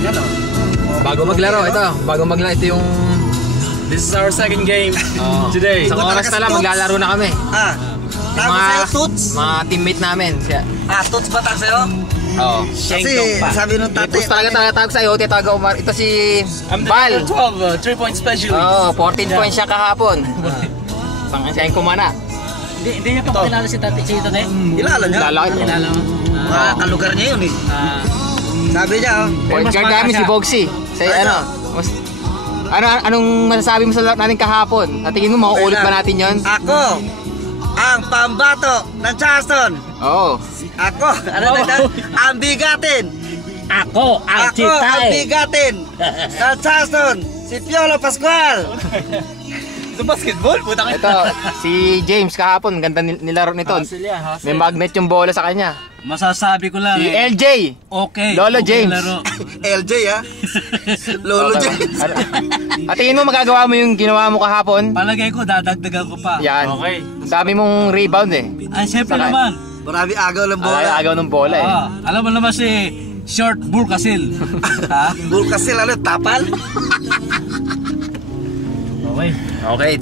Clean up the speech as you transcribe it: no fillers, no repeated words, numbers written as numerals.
Ano? Bago maglaro, ito yung... This is our second game today. Isang oras na lang, maglalaro na kami. Tawag sa'yo, Toots? Mga teammate namin. Toots ba tawag sa'yo? Oo. Kasi sabi nung tatay. Toots talaga tawag sa'yo, taga Umar. Ito si Val. 12, 3-point specialist. Oo, 14 points siya kahapon. Pangansayin ko mana. Hindi niya pa kilala si Tati Chito na eh. Kilala niya? Kilala mo. Kalugar niya yun eh. Sabi niya, Point guard namin si Bogsy. Anong masasabi mo sa lahat natin kahapon? At tingin mo, mauulit ba natin yon? Ako, ang pambato ng Charleston. Oo. Ako, ang bigatin. Ako ang bigatin ng Charleston. Si Piolo Pascual. Sa basketball, puta ka. Ito, si James kahapon, ganda nilaro nito. May magnet yung bola sa kanya. Masasabi ko lang Si LJ. Okay. Lolo okay, James. Laro. LJ Lolo James. At tingin mo magagawa mo yung ginawa mo kahapon? Palagay ko, dadagdagan ko pa. Yan. Okay. Sabi mong rebound eh. Ay, siyempre naman. Marami agaw ng bola. Agaw ng bola eh. Alam mo naman si Short Burkasil. Bulkasil, tapal. Okay. Okay.